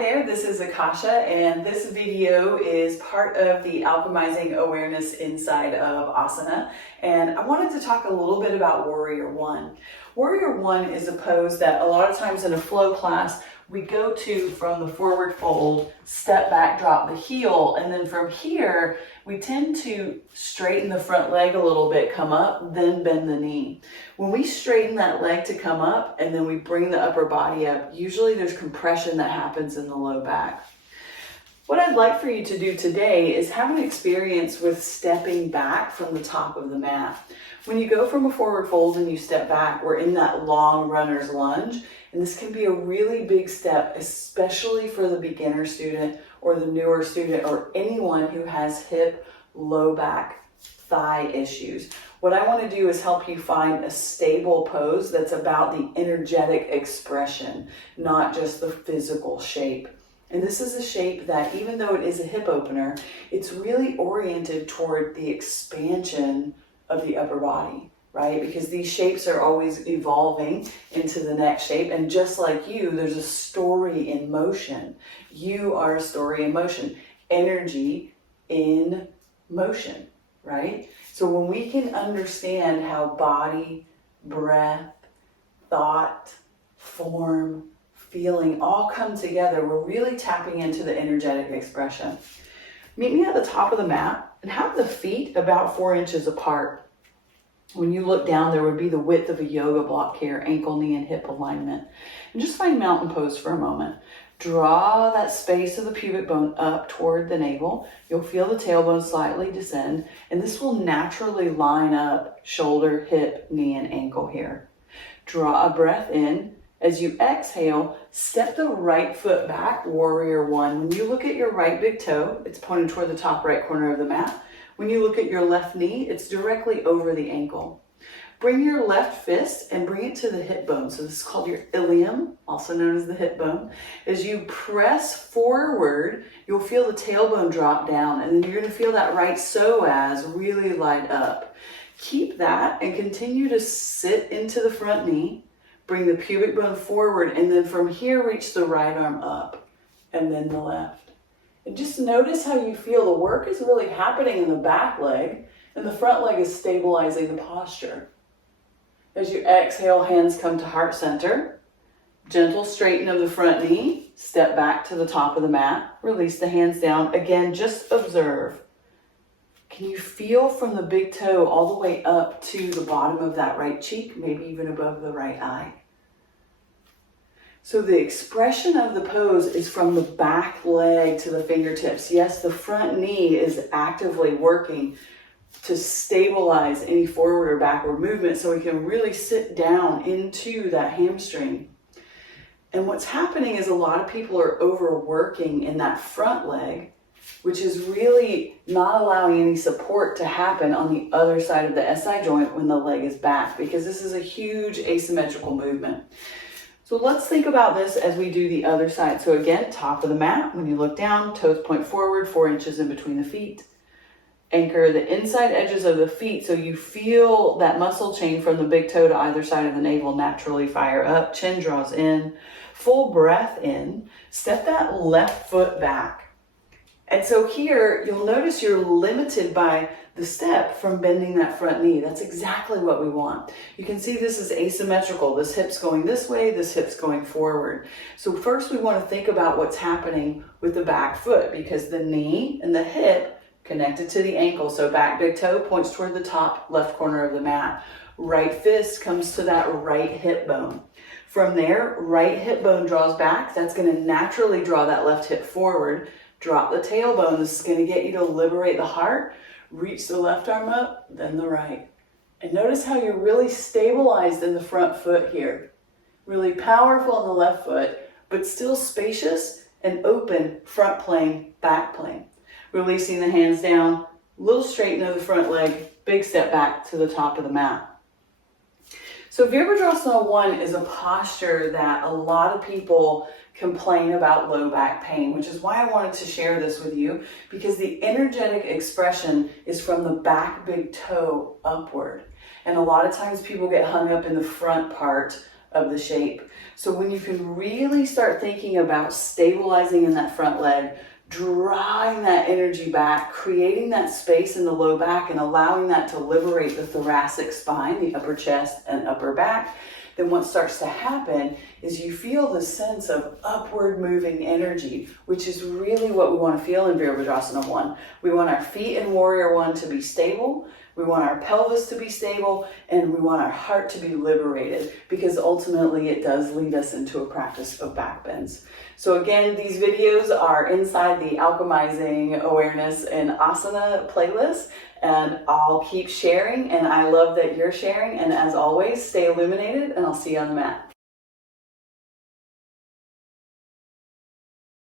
there, this is Akasha, and this video is part of the Alchemizing Awareness inside of Asana. And I wanted to talk a little bit about Warrior One. Warrior One is a pose that a lot of times in a flow class, we go to from the forward fold, step back, drop the heel, and then from here, we tend to straighten the front leg a little bit, come up, then bend the knee. When we straighten that leg to come up and then we bring the upper body up, usually there's compression that happens in the low back. What I'd like for you to do today is have an experience with stepping back from the top of the mat. When you go from a forward fold and you step back, we're in that long runner's lunge, and this can be a really big step, especially for the beginner student or the newer student or anyone who has hip, low back, thigh issues. What I want to do is help you find a stable pose that's about the energetic expression, not just the physical shape. And this is a shape that, even though it is a hip opener, it's really oriented toward the expansion of the upper body, right? Because these shapes are always evolving into the next shape. And just like you, there's a story in motion. You are a story in motion. Energy in motion, right? So when we can understand how body, breath, thought, form, feeling all come together, we're really tapping into the energetic expression. Meet me at the top of the mat and have the feet about 4 inches apart. When you look down, there would be the width of a yoga block here, ankle, knee, and hip alignment. And just find mountain pose for a moment. Draw that space of the pubic bone up toward the navel. You'll feel the tailbone slightly descend, and this will naturally line up shoulder, hip, knee, and ankle here. Draw a breath in. As you exhale, step the right foot back, Warrior One. When you look at your right big toe, it's pointed toward the top right corner of the mat. When you look at your left knee, it's directly over the ankle. Bring your left fist and bring it to the hip bone. So this is called your ilium, also known as the hip bone. As you press forward, you'll feel the tailbone drop down, and then you're going to feel that right psoas really light up. Keep that and continue to sit into the front knee. Bring the pubic bone forward, and then from here, reach the right arm up, and then the left. And just notice how you feel. The work is really happening in the back leg, and the front leg is stabilizing the posture. As you exhale, hands come to heart center. Gentle straighten of the front knee. Step back to the top of the mat. Release the hands down. Again, just observe. Can you feel from the big toe all the way up to the bottom of that right cheek, maybe even above the right eye? So the expression of the pose is from the back leg to the fingertips. Yes, the front knee is actively working to stabilize any forward or backward movement so we can really sit down into that hamstring. And what's happening is a lot of people are overworking in that front leg, which is really not allowing any support to happen on the other side of the SI joint when the leg is back, because this is a huge asymmetrical movement. So let's think about this as we do the other side. So again, top of the mat, when you look down, toes point forward, 4 inches in between the feet. Anchor the inside edges of the feet so you feel that muscle chain from the big toe to either side of the navel naturally fire up. Chin draws in, full breath in. Step that left foot back. And so here, you'll notice you're limited by the step from bending that front knee. That's exactly what we want. You can see this is asymmetrical. This hip's going this way, this hip's going forward. So first we want to think about what's happening with the back foot, because the knee and the hip connected to the ankle. So back big toe points toward the top left corner of the mat. Right fist comes to that right hip bone. From there, right hip bone draws back. That's going to naturally draw that left hip forward. Drop the tailbone. This is going to get you to liberate the heart. Reach the left arm up, then the right. And notice how you're really stabilized in the front foot here. Really powerful on the left foot, but still spacious and open front plane, back plane. Releasing the hands down, little straighten of the front leg, big step back to the top of the mat. So Virabhadrasana 1 is a posture that a lot of people complain about low back pain, which is why I wanted to share this with you, because the energetic expression is from the back big toe upward. And a lot of times people get hung up in the front part of the shape. So when you can really start thinking about stabilizing in that front leg, drawing that energy back, creating that space in the low back and allowing that to liberate the thoracic spine, the upper chest and upper back, then what starts to happen is you feel the sense of upward moving energy, which is really what we want to feel in Virabhadrasana 1. We want our feet in Warrior 1 to be stable, we want our pelvis to be stable, and we want our heart to be liberated, because ultimately it does lead us into a practice of back bends. So again, these videos are inside the Alchemizing Awareness in Asana playlist, and I'll keep sharing, and I love that you're sharing, and as always, stay illuminated, and I'll see you on the mat.